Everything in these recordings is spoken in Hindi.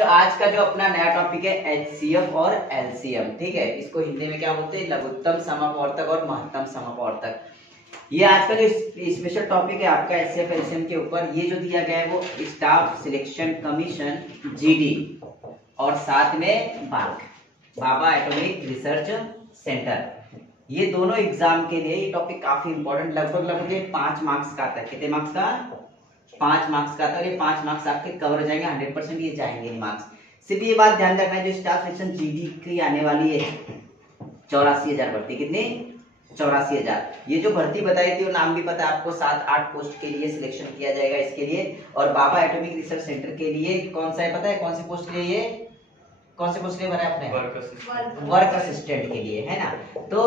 बच्चों आज का जो अपना नया टॉपिक है एचसीएफ और एलसीएम, ठीक है। इसको हिंदी में क्या बोलते हैं, लघुत्तम समापवर्तक और महत्तम समापवर्तक। ये आज का जो स्पेशल टॉपिक है आपका एचसीएफ एलसीएम के ऊपर, ये जो दिया गया है वो स्टाफ सिलेक्शन कमीशन जीडी और साथ में बाबा एटॉमिक रिसर्च सेंटर, ये दोनों एग्जाम के लिए ये टॉपिक काफी इंपॉर्टेंट, लगभग 5 मार्क्स का आता है। कितने मार्क्स का? 5 मार्क्स का आता है। ये 5 मार्क्स आपके कवर हो जाएंगे, 100% ये जाएंगे मार्क्स। सिर्फ ये बात ध्यान रखना है, जो स्टाफ सिलेक्शन जीडी की आने वाली है 84,000 भर्ती। कितनी? 84,000। ये जो भर्ती बताई थी वो नाम भी पता है आपको, 7-8 पोस्ट के लिए सिलेक्शन किया जाएगा इसके लिए। और बाबा एटॉमिक रिसर्च सेंटर के लिए कौन सा है पता है, कौन सी पोस्ट के लिए, ये कौन से पोस्ट के लिए भरा है आपने? वर्क असिस्टेंट के लिए, है ना। तो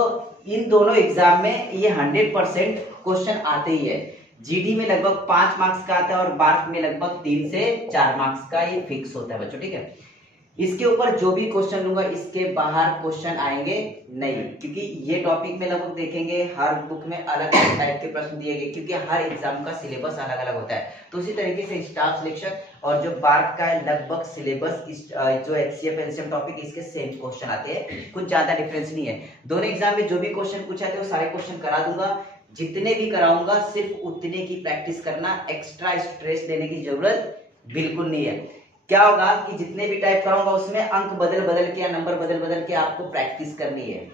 इन दोनों एग्जाम में ये 100% क्वेश्चन आते ही है। जीडी में लगभग 5 मार्क्स का आता है और बार्क में लगभग 3 से 4 मार्क्स का ये फिक्स होता है बच्चों, ठीक है। इसके ऊपर जो भी क्वेश्चन लूंगा इसके बाहर क्वेश्चन आएंगे नहीं, क्योंकि ये टॉपिक में लगभग देखेंगे हर बुक में अलग अलग टाइप के प्रश्न दिए गए, क्योंकि हर एग्जाम का सिलेबस अलग अलग होता है। तो उसी तरीके से स्टाफ सिलेक्शन और जो बार्क का है लगभग सिलेबस जो एचसीएफ एलसीएम टॉपिक, इसके सेम क्वेश्चन आते हैं, कुछ ज्यादा डिफरेंस नहीं है। दोनों एग्जाम में जो भी क्वेश्चन पूछा है वो सारे क्वेश्चन करा दूंगा, जितने भी कराऊंगा सिर्फ उतने की प्रैक्टिस करना, एक्स्ट्रा स्ट्रेस लेने की जरूरत बिल्कुल नहीं है। क्या होगा कि जितने भी टाइप कराऊंगा उसमें अंक बदल के या नंबर बदल के आपको प्रैक्टिस करनी है।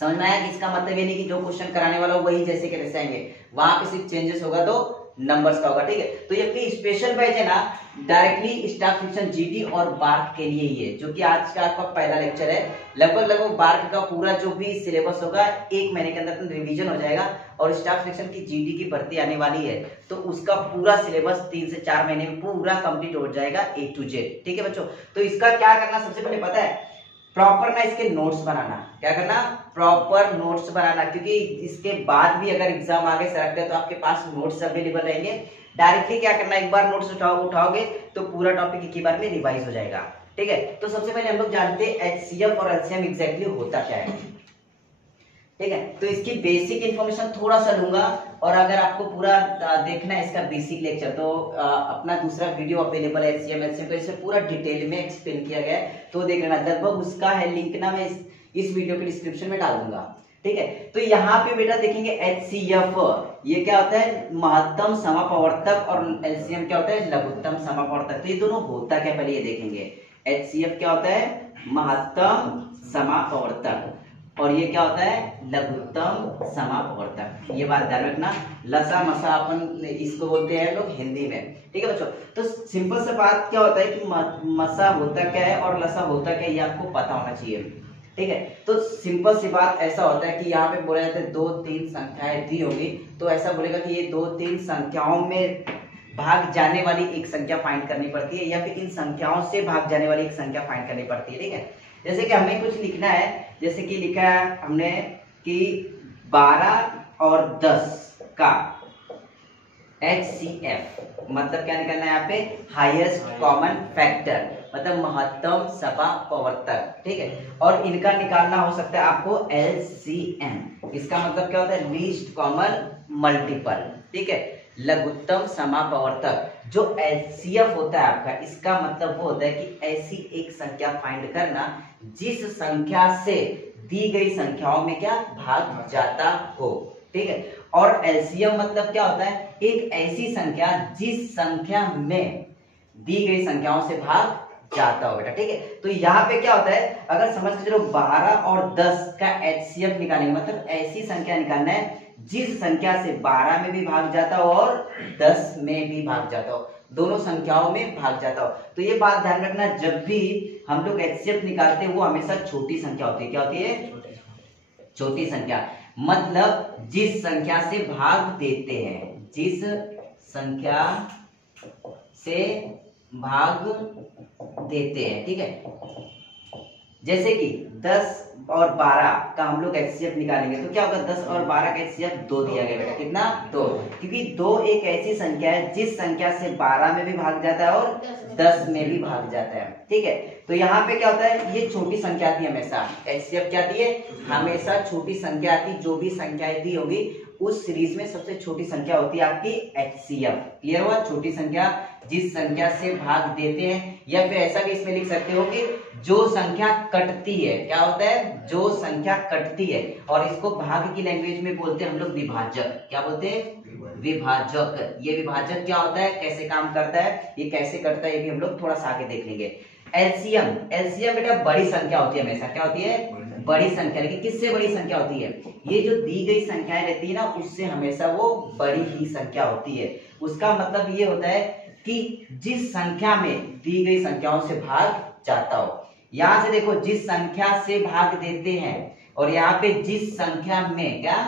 समझ में आया कि इसका मतलब ये नहीं कि जो क्वेश्चन कराने वाला वही जैसे के तैसे आएंगे, वहां पे सिर्फ चेंजेस होगा तो नंबर्स का होगा, ठीक है। तो ये अपनी स्पेशल बैच है ना, डायरेक्टली स्टाफ सिलेक्शन जीडी और बार्क के लिए ही है, जो कि आज का आपका पहला लेक्चर है। लगभग बार्क का पूरा जो भी सिलेबस होगा 1 महीने के अंदर रिवीजन हो जाएगा, और स्टाफ सिलेक्शन की जीडी की भर्ती आने वाली है तो उसका पूरा सिलेबस 3 से 4 महीने में पूरा कंप्लीट हो जाएगा A to Z, ठीक है बच्चों। तो इसका क्या करना, सबसे पहले पता है, प्रॉपर ना इसके नोट्स बनाना। क्या करना? प्रॉपर नोट्स बनाना, क्योंकि इसके बाद भी अगर एग्जाम आगे सरकते हैं तो आपके पास नोट्स अवेलेबल रहेंगे। डायरेक्टली क्या करना, एक बार नोट्स उठाओगे तो पूरा टॉपिक एक ही बार में रिवाइज हो जाएगा, ठीक है। तो सबसे पहले हम लोग जानते हैं एचसीएफ और एलसीएम एग्जैक्टली होता क्या है, ठीक है। तो इसकी बेसिक इंफॉर्मेशन थोड़ा सा लूंगा, और अगर आपको पूरा देखना है इसका बेसिक लेक्चर तो अपना दूसरा वीडियो अवेलेबल है एचसीएम एलसीएम, तो इसमें पूरा डिटेल में एक्सप्लेन किया गया है, तो देख लेना। लगभग उसका है लिंक ना मैं इस वीडियो के डिस्क्रिप्शन में डाल दूंगा, ठीक है। तो यहाँ पे बेटा देखेंगे एचसीएफ, ये क्या होता है, महत्तम समापवर्तक, और एलसीएम क्या होता है, लघुत्तम समापवर्तक। तो ये दोनों होता क्या, पहले ये देखेंगे। एचसीएफ क्या होता है, महत्तम समापवर्तक, और ये क्या होता है, लघुत्तम समापवर्तक। ये बात ध्यान रखना, लसा मसा अपन इसको बोलते हैं लोग हिंदी में, ठीक है बच्चों। तो सिंपल सा बात क्या होता है कि मसा होता क्या है और लसा होता क्या है, ये आपको पता होना चाहिए, ठीक है। तो सिंपल सी बात ऐसा होता है कि यहाँ पे बोला जाता है 2-3 संख्याएं दी होगी, तो ऐसा बोलेगा कि ये 2-3 संख्याओं में भाग जाने वाली एक संख्या फाइंड करनी पड़ती है, या फिर इन संख्याओं से भाग जाने वाली एक संख्या फाइंड करनी पड़ती है, ठीक है। जैसे कि हमें कुछ लिखना है, जैसे कि लिखा है हमने कि 12 और 10 का HCF, मतलब क्या निकालना है यहाँ पे, हाईएस्ट कॉमन फैक्टर, मतलब महत्तम समापवर्तक, ठीक है। और इनका निकालना हो सकता है आपको LCM, इसका मतलब क्या होता है, लीस्ट कॉमन मल्टीपल, ठीक है। लघुत्तम समापवर्तक जो LCF होता है आपका, इसका मतलब वो होता है कि ऐसी एक संख्या फाइंड करना जिस संख्या से दी गई संख्याओं में क्या भाग जाता हो, ठीक है। और LCM मतलब क्या होता है, एक ऐसी संख्या जिस संख्या में दी गई संख्याओं से भाग जाता हो बेटा, ठीक है। तो यहाँ पे क्या होता है, अगर समझ के चलो 12 और 10 का HCF निकालेंगे, मतलब ऐसी संख्या निकालना है जिस संख्या से 12 में भी भाग जाता हो और 10 में भी भाग जाता हो, दोनों संख्याओं में भाग जाता हो। तो ये बात ध्यान रखना, जब भी हम लोग HCF निकालते हैं वो हमेशा छोटी संख्या होती है। क्या होती है? छोटी संख्या, मतलब जिस संख्या से भाग देते हैं, जिस संख्या से भाग देते हैं, ठीक है। जैसे कि 10 और 12 का हम लोग HCF निकालेंगे तो क्या होगा, 10 और 12 का HCF 2 दिया गया बेटा, कितना, 2, क्योंकि 2 एक ऐसी संख्या है जिस संख्या से 12 में भी भाग जाता है और 10 में भी भाग जाता है, ठीक है। तो यहाँ पे क्या होता है, ये छोटी संख्या थी, हमेशा HCF क्या थी, हमेशा छोटी संख्या थी, जो भी संख्याएं दी होगी उस सीरीज में सबसे छोटी संख्या होती है आपकी HCF। क्लियर हुआ? छोटी संख्या जिस संख्या से भाग देते हैं, या फिर ऐसा भी इसमें लिख सकते हो कि जो संख्या कटती है। क्या होता है? जो संख्या कटती है। और इसको भाग की लैंग्वेज में बोलते हैं हम लोग विभाजक। क्या बोलते हैं? विभाजक। ये विभाजक क्या होता है, कैसे काम करता है, ये कैसे करता है, ये भी हम लोग थोड़ा सा आगे देख लेंगे। एलसीएम, एलसीएम बेटा बड़ी संख्या होती है हमेशा। क्या होती है? बड़ी संख्या। लेकिन किससे बड़ी संख्या होती है? ये जो दी गई संख्याएं रहती है ना, उससे हमेशा वो बड़ी ही संख्या होती है। उसका मतलब ये होता है कि जिस संख्या में दी गई संख्याओं से भाग जाता हो। यहां से देखो, जिस संख्या से भाग देते हैं, और यहाँ पे जिस संख्या में, क्या,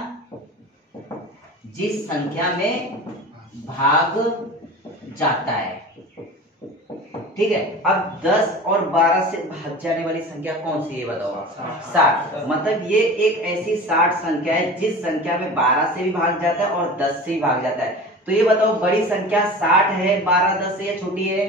जिस संख्या में भाग जाता है। ठीक है। अब 10 और 12 से भाग जाने वाली संख्या कौन सी है बताओ? 60। मतलब ये एक ऐसी 60 संख्या है जिस संख्या में 12 से भी भाग जाता है और 10 से भी भाग जाता है। तो ये बताओ, बड़ी संख्या 60 है 12 10 से, या छोटी है?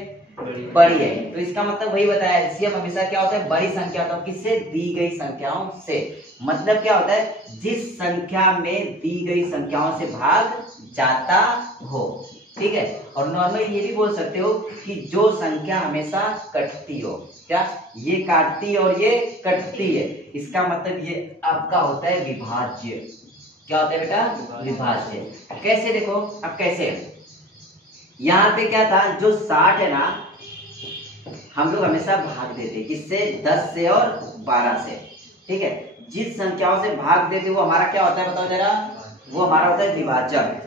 बड़ी है। तो इसका मतलब वही बताया, एलसीएम हमेशा क्या होता है? बड़ी संख्या होता है। किससे? दी गई संख्याओं से। मतलब क्या होता है? जिस संख्या में दी गई संख्याओं से भाग जाता हो। ठीक है। और नॉर्मली ये भी बोल सकते हो कि जो संख्या हमेशा कटती हो। क्या? ये काटती और ये कटती है। इसका मतलब ये आपका होता है विभाज्य। क्या होता है बेटा? विभाज्य। कैसे देखो, अब कैसे, यहाँ पे क्या था, जो 60 है ना, हम लोग हमेशा भाग देते किससे? 10 से और 12 से। ठीक है। जिस संख्याओं से भाग देते वो हमारा क्या होता है बताओ जरा? वो हमारा होता है विभाजक।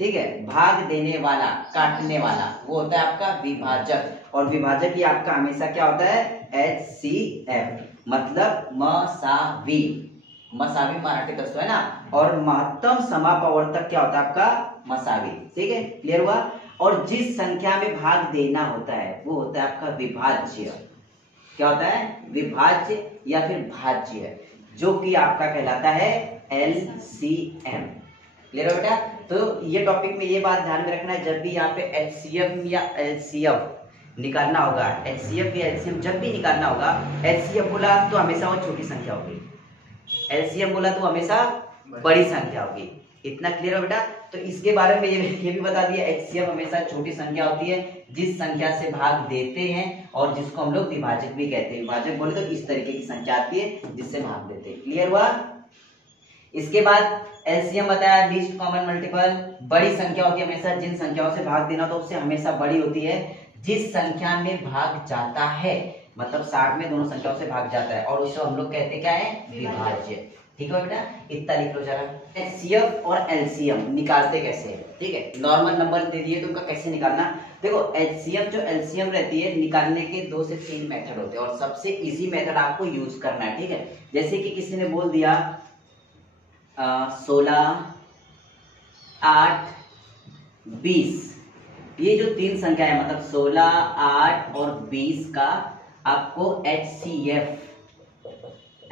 ठीक है। भाग देने वाला, काटने वाला, वो होता है आपका विभाजक। और विभाजक ही आपका हमेशा क्या होता है? HCF, मतलब मसावी। मसावी मराठी दोस्तों है ना। और महत्तम समापवर्तक क्या होता है आपका? मसावी। ठीक है, क्लियर हुआ? और जिस संख्या में भाग देना होता है वो होता है आपका विभाज्य। क्या होता है? विभाज्य या फिर भाज्य, जो कि आपका कहलाता है LCM। क्लियर हो बेटा? तो ये टॉपिक में ये बात ध्यान में रखना है, जब भी यहाँ पे HCF या LCM निकालना होगा, HCF या LCM जब भी निकालना होगा, HCF बोला तो हमेशा वो छोटी संख्या होगी, LCM बोला तो हमेशा बड़ी संख्या होगी। इतना क्लियर हो बेटा? तो इसके बारे में ये भी बता दिया, HCF हमेशा छोटी संख्या होती है जिस संख्या से भाग देते हैं, और जिसको हम लोग विभाजक भी कहते हैं। विभाजक बोले तो इस तरीके की संख्या आती है जिससे भाग देते हैं। क्लियर हुआ? इसके बाद LCM बताया, लीस्ट कॉमन मल्टीपल। बड़ी संख्या होती है हमेशा जिन संख्याओं से भाग देना तो उससे हमेशा बड़ी होती है जिस संख्या में भाग जाता है। मतलब 60 में दोनों संख्याओं से भाग जाता है, और उससे हम लोग कहते क्या है? विभाज्य। ठीक है बेटा? इतना लिख लो जरा। HCF और LCM निकालते कैसे है? ठीक है, नॉर्मल नंबर दे दिए तो उनका कैसे निकालना। देखो, HCF जो LCM रहती है, निकालने के 2 से 3 मेथड होते हैं, और सबसे इजी मेथड आपको यूज करना है। ठीक है, जैसे कि किसी ने बोल दिया 16, 8, 20, ये जो 3 संख्या है, मतलब 16, 8 और 20 का आपको HCF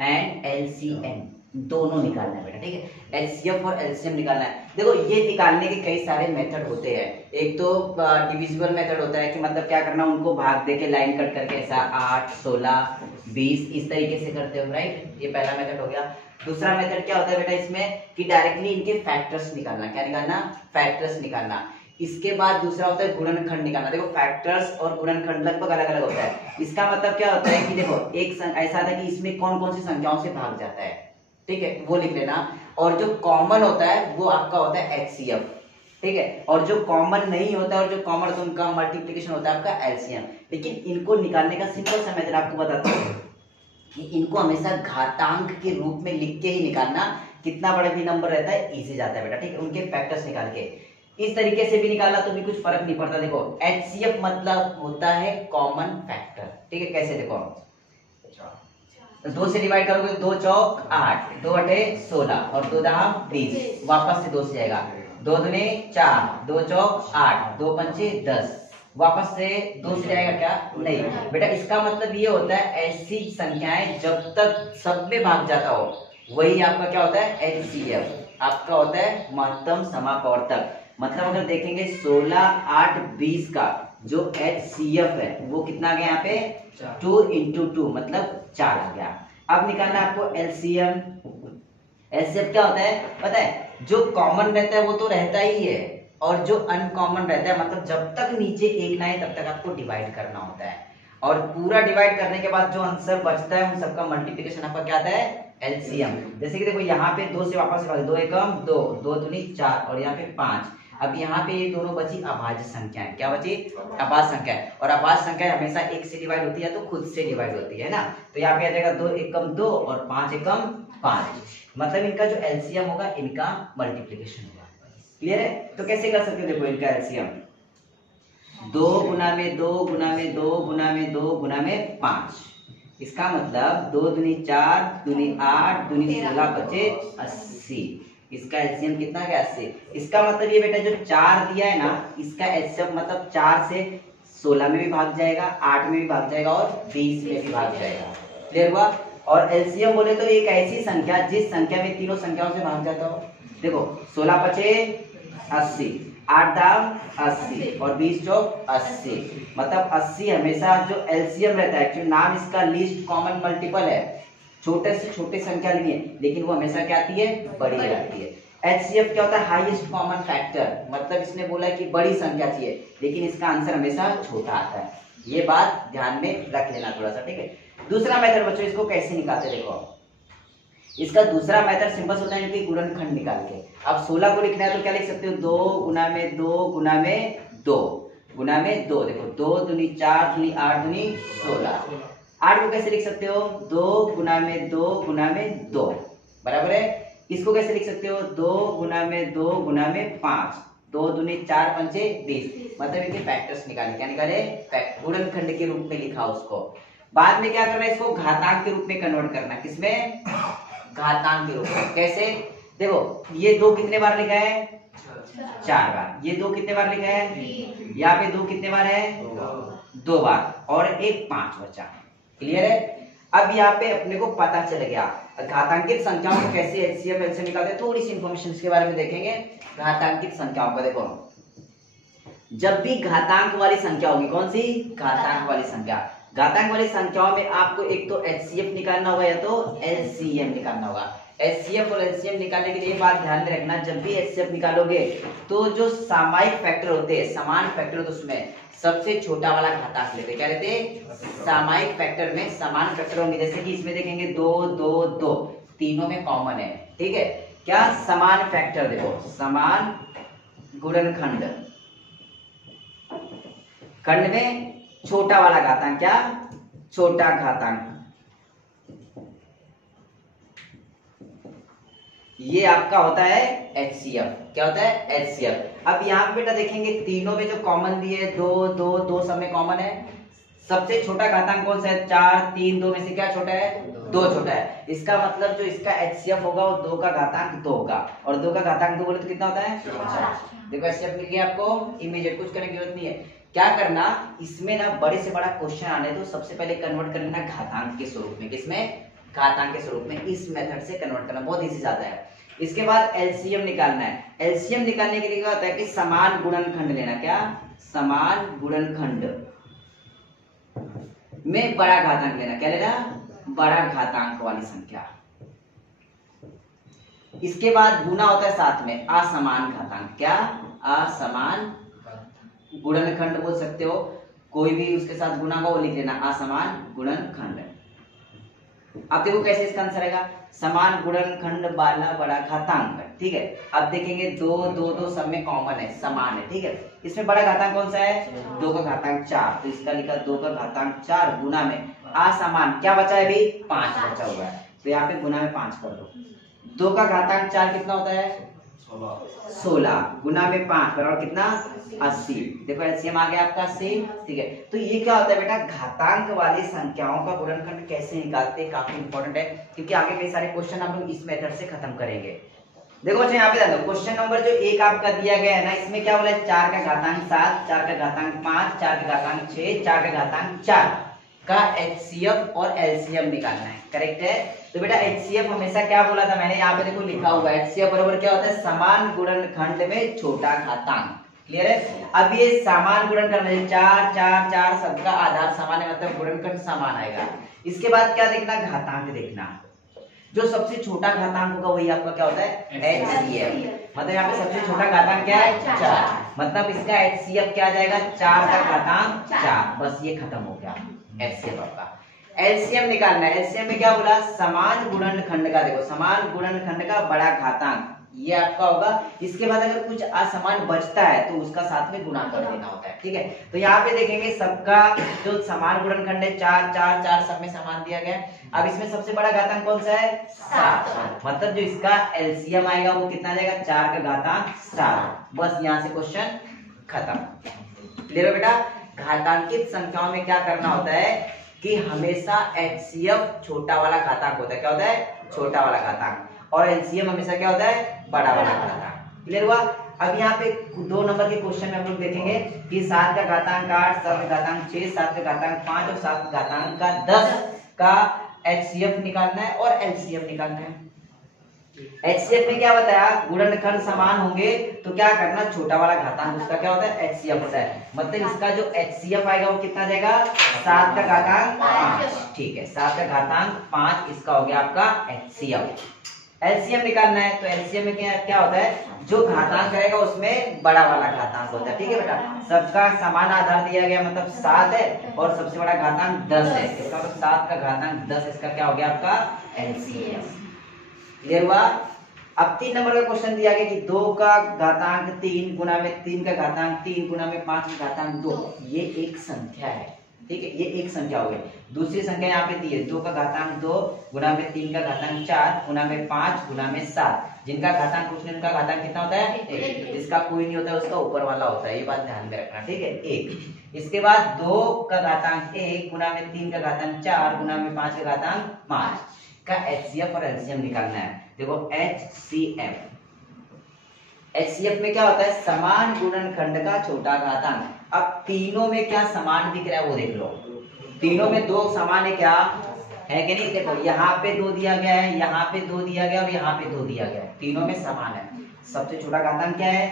एंड LCM दोनों निकालना है बेटा। ठीक है, HCF और LCM निकालना है। देखो, ये निकालने के कई सारे मेथड होते हैं। एक तो डिविजिबल मेथड होता है कि मतलब क्या करना, उनको भाग दे के लाइन कट करके ऐसा 8, 16, 20 इस तरीके से करते हो, राइट? ये पहला मेथड हो गया। दूसरा मेथड क्या होता है बेटा इसमें, कि डायरेक्टली इनके फैक्टर्स निकालना। क्या निकालना? फैक्टर्स निकालना। इसके बाद दूसरा होता है गुणनखंड निकालना। देखो, फैक्टर्स और गुणनखंड लगभग अलग अलग होता है। इसका मतलब क्या होता है कि देखो, एक ऐसा था कि इसमें कौन कौन सी संख्याओं से भाग जाता है, ठीक है, वो लिख लेना। और जो कॉमन होता है वो आपका होता है HCF। ठीक है, और जो कॉमन नहीं होता है और जो कॉमन होता है उनका मल्टीप्लिकेशन होता है आपका LCM। लेकिन इनको निकालने का सिंपल सा मेथड आपको बताता हूँ कि इनको हमेशा घातांक के रूप में लिख के ही निकालना। कितना बड़ा भी नंबर रहता है इजी जाता है बेटा। ठीक है, उनके फैक्टर्स निकाल के इस तरीके से भी निकाला तो भी कुछ फर्क नहीं पड़ता। देखो, HCF मतलब होता है कॉमन फैक्टर। ठीक है, कैसे देखो, 2 से डिवाइड करोगे, 2 चौक 8, 2 बटे 16 और 2 दहा 20, वापस से 2 से जाएगा, 2 दूने 4, 2 चौक 8, 2 पंचे 10, वापस से 2 से जाएगा क्या? नहीं बेटा। इसका मतलब ये होता है ऐसी संख्याएं जब तक सब में भाग जाता हो वही आपका क्या होता है? HCF आपका होता है महत्तम समापवर्तक। मतलब अगर देखेंगे 16, 8, 20 का जो HCF है वो कितना आ गया यहाँ पे? 2 × 2 मतलब 4 आ गया। अब निकालना है आपको LCM। एचसीएफ क्या होता है पता है, जो कॉमन रहता है वो तो रहता ही है, और जो अनकॉमन रहता है मतलब जब तक नीचे एक ना आए तब तक आपको डिवाइड करना होता है, और पूरा डिवाइड करने के बाद जो आंसर बचता है उन सबका मल्टीप्लिकेशन आपका क्या आता है एलसीएम। जैसे कि देखो यहाँ पे 2 से वापस भाग, 2 एकम 2, 2 दूनी 4 और यहाँ पे 5। अब यहाँ पे ये दोनों बची अभाज्य संख्याएं, क्या बची अभाज्य संख्या, और अभाज्य संख्या हमेशा 1 से डिवाइड होती है तो खुद से डिवाइड होती है ना, तो यहाँ पे आ जाएगा 2 एकम 2 और 5 एकम 5, मतलब इनका जो एलसीएम होगा इनका मल्टीप्लिकेशन होगा। क्लियर है? तो कैसे कर सकते हो, देखो इनका एलसीएम 2 गुना में 2 गुना में 2 गुना में 2 गुना में 5, इसका मतलब 2 दूनी 4 दूनी 8 दूनी 16 बचे 80, इसका एलसीएम कितना है 80। इसका मतलब ये बेटा जो 4 दिया है ना, इसका एलसीएम मतलब 4 से 16 में भी भाग जाएगा, 8 में भी भाग जाएगा और 20 में भी भाग जाएगा। क्लियर हुआ? और एलसीएम बोले तो एक ऐसी संख्या जिस संख्या में तीनों संख्याओं से भाग जाता हो। देखो 16 बचे 80, 8 दाम 80 और 20 चौक 80, मतलब 80 हमेशा जो एलसीएम रहता है, एक्चुअली नाम इसका लीस्ट कॉमन मल्टीपल है, छोटे से छोटे संख्या लेनी है लेकिन वो हमेशा क्या आती है बड़ी आती है। एचसीएफ क्या होता है हाईएस्ट कॉमन फैक्टर, मतलब इसने बोला कि बड़ी संख्या चाहिए लेकिन इसका आंसर हमेशा छोटा आता है, ये बात ध्यान में रख लेना थोड़ा सा, ठीक है। दूसरा मेथड बच्चों इसको कैसे निकालते देखो, इसका दूसरा मेथड सिंपल होता है कि गुणनखंड निकाल के। अब 16 को लिखना है तो क्या लिख सकते हो 2 गुना में 2 गुना में 2 गुना में 2, देखो 2 दूनी 4 दूनी 8 दूनी 16। 8 को कैसे लिख सकते हो 2 गुना में 2 गुना में 2 बराबर है। इसको कैसे लिख सकते हो 2 गुना में 2 गुना में 5, 2 दूनी 4 पंचे 20, मतलब इनके फैक्टर्स निकाले, क्या निकाले गुणनखंड के रूप में लिखा उसको। बाद में क्या करना है इसको घातांक के रूप में कन्वर्ट करना, किसमें घातांक के रूप में। कैसे देखो ये 2 कितने बार लिखा है 4 बार, ये 2 कितने बार लिखा है, यहाँ पे 2 कितने बार है 2 बार और एक 5 बचा। क्लियर है? अब यहाँ पे अपने को पता चल गया घातांकित संख्याओं को कैसे एचसीएफ एलसीएम निकालते हैं, थोड़ी सी इंफॉर्मेशन इसके बारे में देखेंगे। घातांकित संख्याओं का देखो, जब भी घातांक वाली संख्या होगी, कौन सी घातांक वाली संख्या, घातांक वाली संख्याओं में आपको एक तो एचसीएफ निकालना होगा या तो एलसीएम निकालना होगा। एचसीएफ और एलसीएम निकालने के लिए बात ध्यान में रखना, जब भी एचसीएफ निकालोगे तो जो सामायिक फैक्टर होते हैं, समान फैक्टर होते उसमें सबसे छोटा वाला घातांक लेते, क्या लेते सामायिक फैक्टर में समान फैक्टर होंगे। जैसे कि इसमें देखेंगे 2 2 2 तीनों में कॉमन है, ठीक है। क्या समान फैक्टर, देखो समान गुणनखंड, खंड में छोटा वाला घातांक, क्या छोटा घातांक, ये आपका होता है एचसीएफ। क्या होता है एचसीएफ। अब यहाँ पे बेटा देखेंगे तीनों में जो कॉमन दिए 2 2 2 सब में कॉमन है, सबसे छोटा घातांक कौन सा है 4 3 2 में से क्या छोटा है 2 छोटा है। इसका मतलब जो इसका एचसीएफ होगा वो 2 का घातांक 2 होगा, और 2 का घातांक 2 बोले तो कितना होता है 4। देखो एचसीएफ मिल गया आपको, इमीडिएट कुछ करने की जरूरत नहीं है। क्या करना, इसमें ना बड़े से बड़ा क्वेश्चन आने तो सबसे पहले कन्वर्ट कर लेना घातांक के स्वरूप में, किसमें घातांक के स्वरूप में। इस मेथड से कन्वर्ट करना बहुत इजी जाता है। इसके बाद एलसीएम निकालना है। एलसीएम निकालने के लिए क्या होता है कि समान गुणनखंड लेना, क्या समान गुणनखंड में बड़ा घातांक लेना, क्या लेना बड़ा घातांक वाली संख्या। इसके बाद गुना होता है साथ में असमान घातांक, क्या असमान गुणनखंड बोल सकते हो, कोई भी उसके साथ गुना का वो लिख लेना असमान गुणनखंड। अब देखो कैसे इसका आंसर आएगा, समान गुणनखंड वाला बड़ा घातांक, ठीक है। अब देखेंगे 2 2 2 सब में कॉमन है, समान है, ठीक है। इसमें बड़ा घातांक कौन सा है 2 का घातांक 4, तो इसका लिखा 2 का घातांक 4 गुना में असमान क्या बचा है अभी 5 बचा हुआ है, तो यहाँ पे गुना में 5 कर दो। 2 का घातांक 4 कितना होता है 16 गुना में 5 बराबर कितना 80। देखो एलसीएम आ गया आपका 80, ठीक है। तो ये क्या होता है बेटा घातांक वाली संख्याओं का गुणनखंड कैसे निकालते हैं, काफी इंपॉर्टेंट है क्योंकि आगे कई सारे क्वेश्चन हम लोग इस मेथड से खत्म करेंगे। देखो अच्छा यहाँ पे देखो क्वेश्चन नंबर जो 1 आपका दिया गया है ना, इसमें क्या बोला है 4 का घातांक 7, 4 का घातांक 5, 4 का घातांक 6, 4 का घातांक 4 का एचसीएफ और एलसीएम निकालना है, करेक्ट है। तो बेटा एचसीएफ हमेशा क्या बोला था मैंने, यहाँ पे देखो लिखा हुआ है एचसीएफ बराबर क्या होता है समान गुणनखंड में छोटा घातांक। क्लियर है। अब ये समान गुणनखंड में 4 4 4 सबका आधार समान है, मतलब गुणनखंड समान आएगा। इसके बाद क्या देखना घातांक देखना, जो सबसे छोटा घातांक होगा वही आपका क्या होता है HCF। मतलब यहाँ पे सबसे छोटा घातांक क्या है 4, मतलब इसका HCF क्या आ जाएगा 4 का घातांक 4। बस ये खत्म हो गया HCF आपका। एलसीएम निकालना है। एलसीएम में क्या बोला, समान गुणनखंड का, देखो समान गुणनखंड का बड़ा घातांक ये आपका होगा। इसके बाद अगर कुछ असमान बचता है तो उसका साथ में गुणा कर देना होता है, ठीक है। तो यहाँ पे देखेंगे सबका जो समान गुणनखंड है 4 4 4 सब में समान दिया गया है। अब इसमें सबसे बड़ा घातांक कौन सा है 7, मतलब जो इसका एलसीएम आएगा वो कितना आ जाएगा 4 का घातांक 7। बस यहाँ से क्वेश्चन खत्म। क्लियर है बेटा। घातांकित संख्याओं में क्या करना होता है कि हमेशा HCF छोटा वाला घातांक होता है। क्या होता है छोटा वाला घातांक, और एलसीएम हमेशा क्या होता है बड़ा वाला घातांक। क्लियर हुआ। अब यहाँ पे 2 नंबर के क्वेश्चन में हम लोग देखेंगे कि 7 का घातांक 8, 7 का घातांक 6, 7 का घातांक 5 और 7 का घातांक का 10 का HCF निकालना है और LCM निकालना है। HCF में क्या बताया, गुणनखंड समान होंगे तो क्या करना, छोटा वाला घातांक उसका क्या होता है HCF होता है। मतलब इसका जो HCF आएगा वो कितना जाएगा 7 का घातांक 5, ठीक है 7 का घातांक 5 इसका हो गया आपका HCF। एलसीएम निकालना है तो एलसीएम में क्या होता है, जो घातांक रहेगा उसमें बड़ा वाला घातांक होता है, ठीक है बेटा। सबका समान आधार दिया गया मतलब 7 है और सबसे बड़ा घातांक 10 है, इसका मतलब 7 का घातांक 10 इसका क्या हो गया आपका एलसीएम। क्लियर हुआ। अब 3 नंबर का क्वेश्चन दिया गया कि 2 का घातांक 3 गुना में 3 का घातांक 3 गुना में 5 का घातांक 2, ये एक संख्या है, ठीक है ये एक संख्या हो गई। दूसरी संख्या यहाँ पे दी है 2 का घातांक 2 गुना में 3 का घातांक 4 गुना में 5 गुना में 7, जिनका घातांक कुछ नहीं उनका घातांक कितना होता है 1, जिसका कोई नहीं होता है उसका ऊपर वाला होता है, ये बात ध्यान में रखना, ठीक है 1। इसके बाद 2 का घातांक 1 गुना में 3 का घातांक 4 गुना में 5 का घातांक 5 का HCF और LCM निकालना है। देखो HCF में क्या होता है, समान गुणनखंड का छोटा घातांक। अब तीनों में क्या समान दिख रहा है वो देख लो, तीनों में 2 समान है क्या है कि नहीं। देखो यहाँ पे 2 दिया गया है, यहाँ पे 2 दिया गया और यहाँ पे 2 दिया गया है, तीनों में समान है। सबसे छोटा घातांक क्या है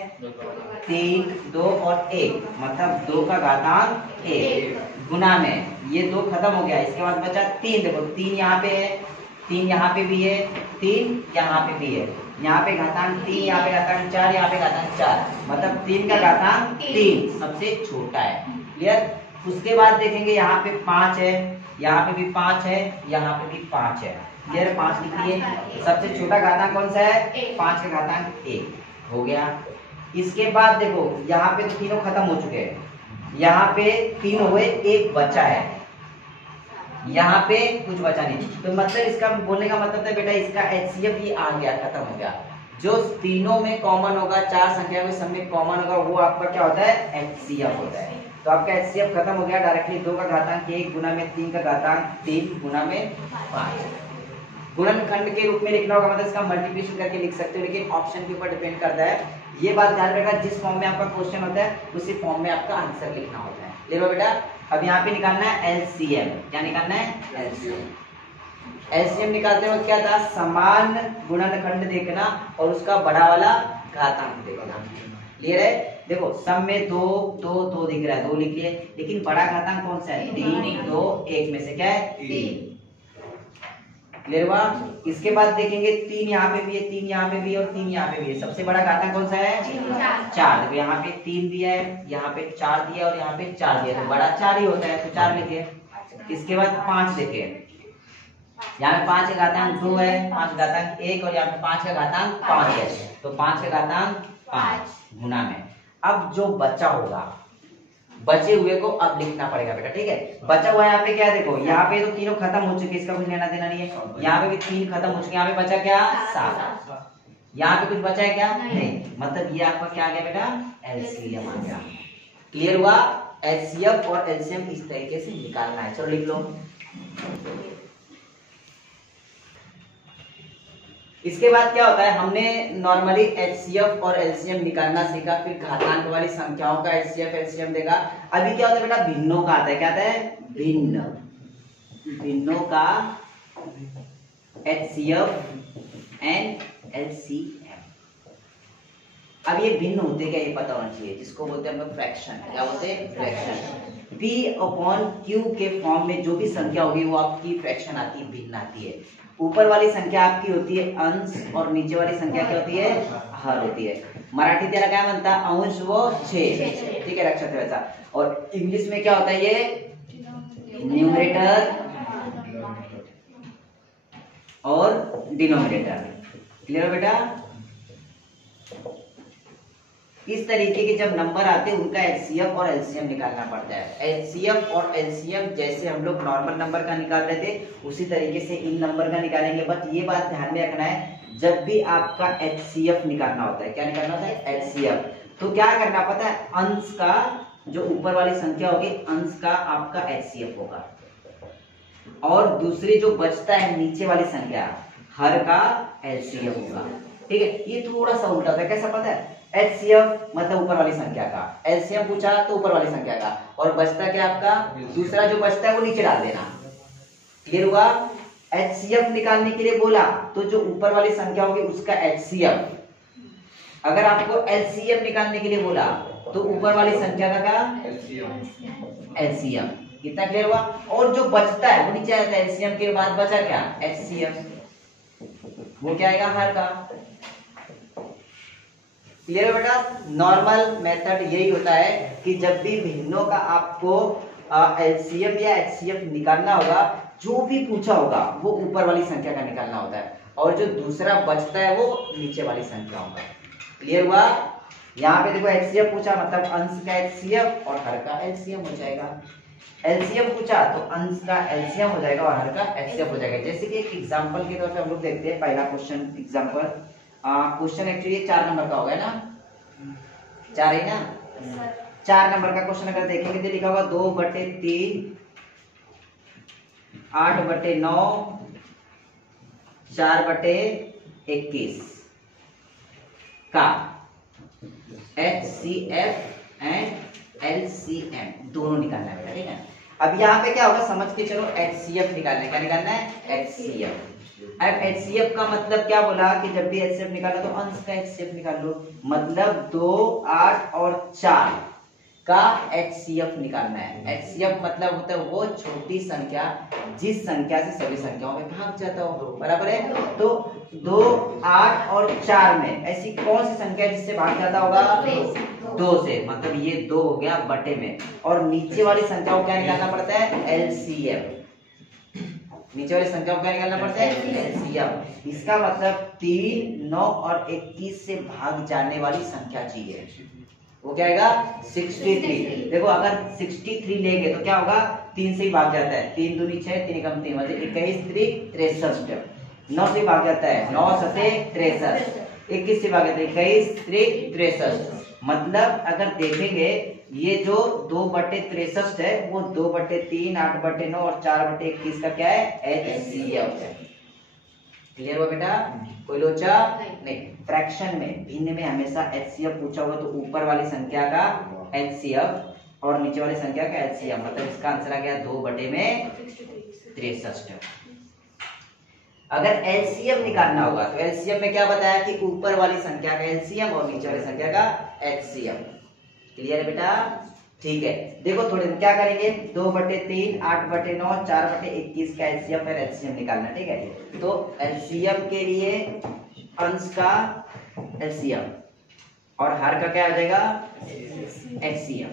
3, 2 और 1, मतलब 2 का घातांक 1 गुना में ये 2 खत्म हो गया। इसके बाद बचा 3, देखो 3 यहाँ पे है, 3 यहाँ पे भी है, 3 यहाँ पे भी है, यहाँ पे घातांक 3, यहाँ पे घातांक 4, यहाँ पे घातांक 4, मतलब 3 का घातांक 3 सबसे छोटा है। क्लियर। उसके बाद देखेंगे यहाँ पे 5 है, यहाँ पे भी 5 है, यहाँ पे भी 5 है। क्लियर, 5 लिखिए। सबसे छोटा घातांक कौन सा है 5 का घातांक 1 हो गया। इसके बाद देखो यहाँ पे तो तीनों खत्म हो चुके हैं, यहाँ पे 3 हो गए, 1 बचा है, यहाँ पे कुछ बचा नहीं, तो मतलब इसका बोलने का मतलब है बेटा इसका HCF ये आ गया, खत्म हो गया। जो तीनों में कॉमन होगा, 4 संख्या में सब में कॉमन होगा वो आपका क्या होता है HCF होता है। तो आपका HCF खत्म हो गया डायरेक्टली। 2 का घातांक 1 गुना में 3 का घातांक 3 गुना में 5 गुणनखंड के रूप में लिखना होगा, मतलब इसका मल्टीप्लिकेशन करके लिख सकते हो, लेकिन ऑप्शन के ऊपर डिपेंड करता है। ये बात ध्यान रखना, जिस फॉर्म में आपका क्वेश्चन होता है उसी फॉर्म में आपका आंसर लिखना होता है। ले लो बेटा। अब यहाँ पे निकालना है LCM। क्या निकालना है LCM। LCM निकालते वक्त क्या था, समान गुणनखंड देखना और उसका बड़ा वाला घातांक देखना। क्लियर है। देखो सब में 2 2 2 दिख रहा है, 2 लिख लिए, लेकिन बड़ा घातांक कौन सा है 3 2 1 में से क्या है 3। क्लियर हुआ। इसके बाद देखेंगे 3 यहाँ पे भी है, 3 यहाँ पे भी है और 3 यहाँ पे भी है। सबसे बड़ा घातांक कौन सा है 4। देखो यहाँ पे 3 दिया है, यहाँ पे 4 दिया और यहाँ पे 4 दिया, तो बड़ा 4 ही होता है, तो 4 लिखिए। इसके बाद 5 देखिए, यहाँ पे 5 का घातांक 2 है, 5 का घातांक 1 और यहाँ पे 5 का घातांक 5 है, तो 5 का घातांक 5 गुना में। अब जो बचा होगा, बचे हुए को अब लिखना पड़ेगा बेटा, ठीक है। बचा हुआ यहाँ पे क्या है, देखो यहाँ पे तो तीनों खत्म हो चुके, इसका कुछ लेना देना नहीं है। यहाँ पे भी 3 खत्म हो चुके, यहाँ पे बचा क्या 7, यहाँ पे कुछ बचा है क्या नहीं, मतलब ये आपका क्या आ गया बेटा LCM आ गया। क्लियर हुआ। HCF और LCM इस तरीके से निकालना है। चलो लिख लो। इसके बाद क्या होता है, हमने नॉर्मली HCF और LCM निकालना सीखा, फिर घातांक वाली संख्याओं का HCF LCM देगा। अभी क्या होता है बेटा, भिन्नों का आता है। क्या आता है भिन्न, भिन्नों का HCF एंड LCM। अब ये भिन्न होते क्या ये पता होना चाहिए, जिसको बोलते हैं हम लोग फ्रैक्शन। क्या बोलते हैं फ्रैक्शन। P/Q के फॉर्म में जो भी संख्या होगी वो आपकी फ्रैक्शन आती है, भिन्न आती है। ऊपर वाली संख्या आपकी होती है अंश और नीचे वाली संख्या क्या होती है, हर होती है। मराठी त्याला काय म्हणता, अंश व छेद, ठीक है, लक्षात ठेवायचा। और इंग्लिश में क्या होता है, ये न्यूमरेटर और डिनोमिनेटर। क्लियर बेटा? इस तरीके के जब नंबर आते हैं उनका एचसीएफ और एलसीएम निकालना पड़ता है। एचसीएफ और एलसीएम जैसे हम लोग नॉर्मल नंबर का निकाल रहे थे उसी तरीके से इन नंबर का निकालेंगे। बट ये बात ध्यान में रखना है, जब भी आपका एचसीएफ निकालना होता है, क्या निकालना होता है, एचसीएफ, तो क्या करना पता है, अंश का जो ऊपर वाली संख्या होगी अंश का आपका एचसीएफ होगा और दूसरी जो बचता है नीचे वाली संख्या हर का एलसीएम होगा। ठीक है, ये थोड़ा सा उल्टा है, कैसा पता है, एचसीएफ मतलब ऊपर वाली संख्या का, एलसीएम पूछा तो ऊपर वाली संख्या का, और बचता क्या आपका, दूसरा जो बचता है वो नीचे डाल देना। क्लियर हुआ? एचसीएफ निकालने के लिए बोला तो जो ऊपर वाली संख्या होगी उसका एचसीएफ, अगर आपको एलसीएम निकालने के लिए बोला तो ऊपर वाली संख्या का क्या, एलसीएम। कितना क्लियर हुआ? और जो बचता है वो नीचे आता है, एलसीएम के बाद बचा क्या, एचसीएफ, वो क्या आएगा, हर का। क्लियर है बेटा? नॉर्मल मेथड यही होता है कि जब भी भिन्नों का आपको एलसीएम या एचसीएफ निकालना होगा, जो भी पूछा होगा वो ऊपर वाली संख्या का निकालना होता है और जो दूसरा बचता है वो नीचे वाली संख्या होगा। क्लियर हुआ? यहाँ पे देखो एचसीएफ पूछा मतलब अंश का एचसीएफ और हर का एलसीएम हो जाएगा। एलसीएम पूछा तो अंश का एलसीएम हो जाएगा और हर का एचसीएफ हो जाएगा। जैसे कि एक एग्जांपल के तौर पे हम लोग देखते हैं पहला question example. Question actually 4 number का होगा ना, 4 है ना, 4 नंबर का क्वेश्चन अगर देखेंगे तो लिखा होगा 2/3 8/9 4/21 का HCF एंड LCM दोनों निकालना है, ठीक है। अब यहाँ पे क्या होगा समझ के चलो, HCF निकालना है, क्या निकालना है, HCF। अब HCF का मतलब क्या बोला कि जब भी HCF निकालो तो अंश का HCF निकाल लो, मतलब 2, 8 और 4 का HCF निकालना है। HCF मतलब होता है वो छोटी संख्या जिस संख्या से सभी संख्याओं में भाग जाता हो, बराबर है। तो 2, 8 और 4 में ऐसी कौन सी संख्या है जिससे भाग जाता होगा, 2 से, मतलब ये 2 हो गया बटे में। और नीचे वाली संख्या को क्या निकालना पड़ता है, LCM। नीचे वाली संख्या को क्या निकालना पड़ता है, LCM। इसका मतलब 3, 9 और 21 से भाग जाने वाली संख्या चाहिए, वो क्या आएगा, 63। देखो अगर 63 लेंगे तो क्या होगा, 3 से ही भाग जाता है, 3 दूनी 6, 3 कम 3 मतलब 21 3 63। 9 से भाग जाता है, 9 7 63। 21 से भाग जाता है, 21 3 63। मतलब अगर देखेंगे ये जो 2/63 है वो 2/3 8/9 और 4/21 का क्या है, HCF है। क्लियर हुआ बेटा? कोई लोचा नहीं। फ्रैक्शन में भिन्न में हमेशा HCF पूछा हुआ तो ऊपर वाली संख्या का HCF और नीचे वाली संख्या का LCM, मतलब इसका आंसर आ गया 2/63। अगर LCM निकालना होगा तो LCM में क्या बताया कि ऊपर वाली संख्या का LCM और नीचे वाली संख्या का HCM। क्लियर है बेटा? ठीक है, देखो थोड़े क्या करेंगे, 2/3 8/9 4/21 का LCM और HCM निकालना, ठीक है। तो LCM के लिए अंश का LCM और हर का क्या आ जाएगा, HCM।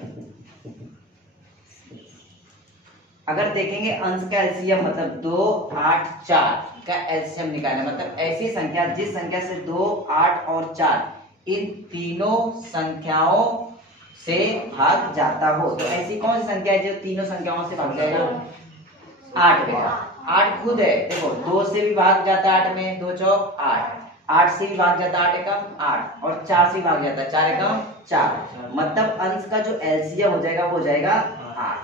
अगर देखेंगे अंश का LCM मतलब 2, 8, 4 का LCM निकालना, मतलब ऐसी संख्या जिस संख्या से 2, 8 और 4 इन तीनों संख्याओं से भाग जाता हो। तो ऐसी कौन सी संख्या है जो तीनों संख्याओं से भाग जाएगा, 8 बेटा। 8 खुद है, देखो 2 से भी भाग जाता है 8 में, 2 चौक 8, 8 से भी भाग जाता है 8 एकम 8 और 4 से भाग जाता है 4 एकम 4, मतलब अंश का जो LCM हो जाएगा वो हो जाएगा 8।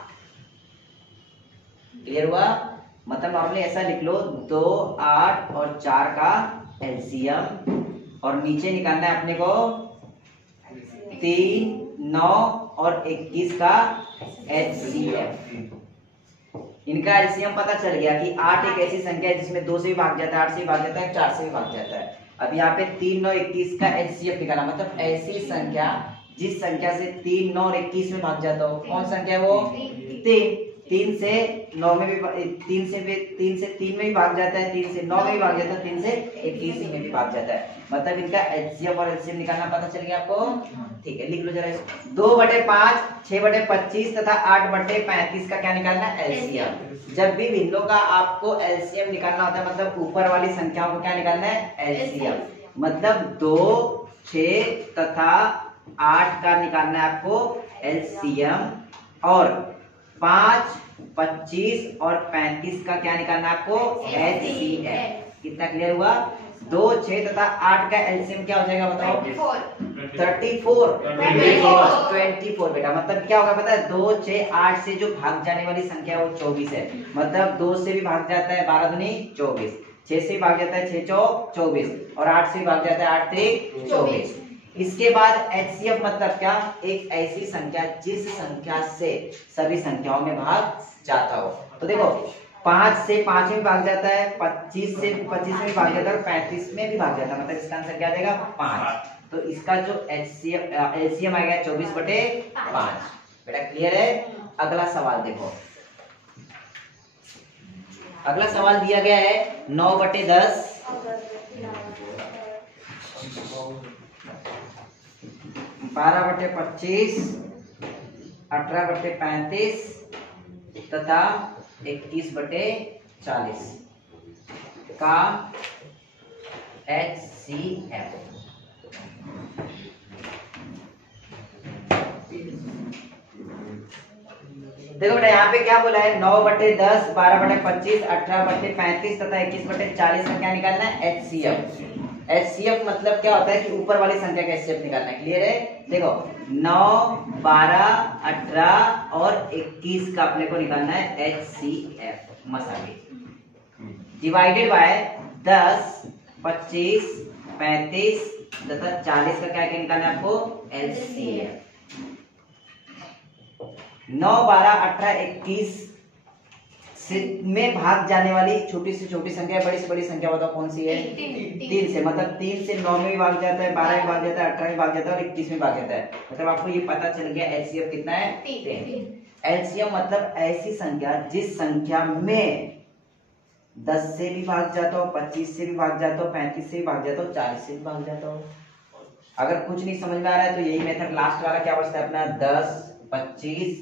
क्लियर हुआ? मतलब नॉर्मली ऐसा लिख लो, 2, 8 और 4 का LCM और नीचे निकालना है अपने को 3, 9 और 21 का HCF। इनका LCM पता चल गया कि 8 एक ऐसी संख्या है जिसमें 2 से भी भाग जाता है, 8 से भी भाग जाता है, 4 से भी भाग जाता है। अब यहाँ पे 3, 9, 21 का HCF निकाला, मतलब ऐसी संख्या जिस संख्या से 3, 9 और 21 में भाग जाता हो, कौन संख्या है वो, 3। 3 से 9 में भी 3 से 3 में भी भाग जाता है, 3 से 9 में भी भाग जाता है, 3 से 21 में भी भाग जाता है। मतलब इनका एचसीएफ और एलसीएम निकालना पता चल गया आपको। ठीक है, लिख लो जरा इसको। 2/5, 6/25 तथा 8/35 का क्या निकालना है? एलसीएम। जब भी भिन्नों का आपको एलसीएम निकालना होता है, मतलब ऊपर वाली संख्याओं को क्या निकालना है? एलसीएम। मतलब 2, 6 तथा 8 का निकालना है आपको एलसीएम, और 5, 25 और 35 का क्या निकालना है आपको? एचसीएफ। कितना क्लियर हुआ? 2, 6 तथा 8 का एलसीएम क्या हो जाएगा बताओ? 24 बेटा। मतलब क्या होगा पता है? 2, 6, 8 से जो भाग जाने वाली संख्या है वो 24 है। मतलब 2 से भी भाग जाता है 12 दूनी 24, 6 से भी भाग जाता है 6 चौक 24, और 8 से भी भाग जाता है 8 त्रिक 24। इसके बाद एचसीएफ मतलब क्या? एक ऐसी संख्या जिस संख्या से सभी संख्याओं में भाग जाता हो। तो देखो 5 से 5 में भी भाग जाता है, 25 से 25 में भी भाग जाता है, और 35 में भी भाग जाता है। मतलब इसका आंसर क्या आ जाएगा? 5। तो इसका जो एलसीएम आएगा 24/5। बेटा क्लियर है? अगला सवाल देखो। अगला सवाल दिया गया है 9/10, 12/25, 18/35 तथा 21/40 का एचसीएफ। देखो बेटा यहाँ पे क्या बोला है? 9/10, 12/25, 18/35 तथा 21/40 का क्या निकालना है? एचसीएफ। एचसीएफ मतलब क्या होता है कि ऊपर वाली संख्या का एचसीएफ निकालना है। क्लियर है? देखो 9, 12, 18 और 21 का अपने को निकालना है एचसीएफ मसाले, डिवाइडेड बाय 10, 25, 35 तथा 40 का क्या निकालना है आपको? एलसीएफ। 9, 12, 18, 21 में भाग जाने वाली छोटी से छोटी संख्या, बड़ी से बड़ी संख्या बताओ कौन सी है? 3 से। मतलब 3 से 9 में भी भाग जाता है, 12 में भाग जाता है, 18 में भाग जाता है और 21 में भाग जाता है। मतलब आपको ये पता चल गया एचसीएफ कितना है? 3। एलसीएम मतलब ऐसी संख्या जिस संख्या में 10 से भी भाग जाता हो, 25 से भी भाग जाता हो, 35 से भी भाग जाता हो, 40 से भी भाग जाता हो। अगर कुछ नहीं समझ में आ रहा है तो यही मेथड लास्ट वाला क्या बचता है अपना? 10, 25,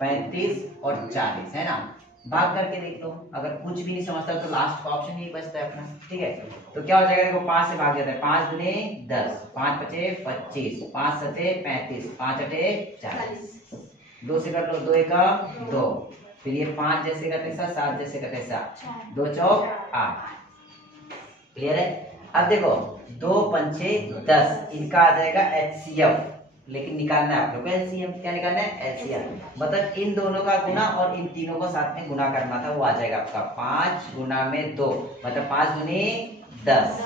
35 और 40 है ना? भाग करके देख लो। अगर कुछ भी नहीं समझता तो लास्ट का ऑप्शन यही बचता है अपना। ठीक है, तो क्या हो जाएगा? देखो 5 से भाग जाता है, 5 दूनी 10, 5 पचे 25, 5 सते 35, 5 अटे 40। 2 से कर लो, 2 एका 2, फिर ये 5 जैसे का तैसा, 7 जैसे का तैसा, 2 चौक 8। क्लियर है? अब देखो 2 पंचे 10, इनका आ जाएगा एचसीएफ, लेकिन निकालना है आप लोग को एलसीएम। क्या निकालना है? एलसीएम। मतलब इन दोनों का गुना और इन तीनों को साथ में गुना करना था, वो आ जाएगा आपका 5 गुना में 2, मतलब 5 दूनी 10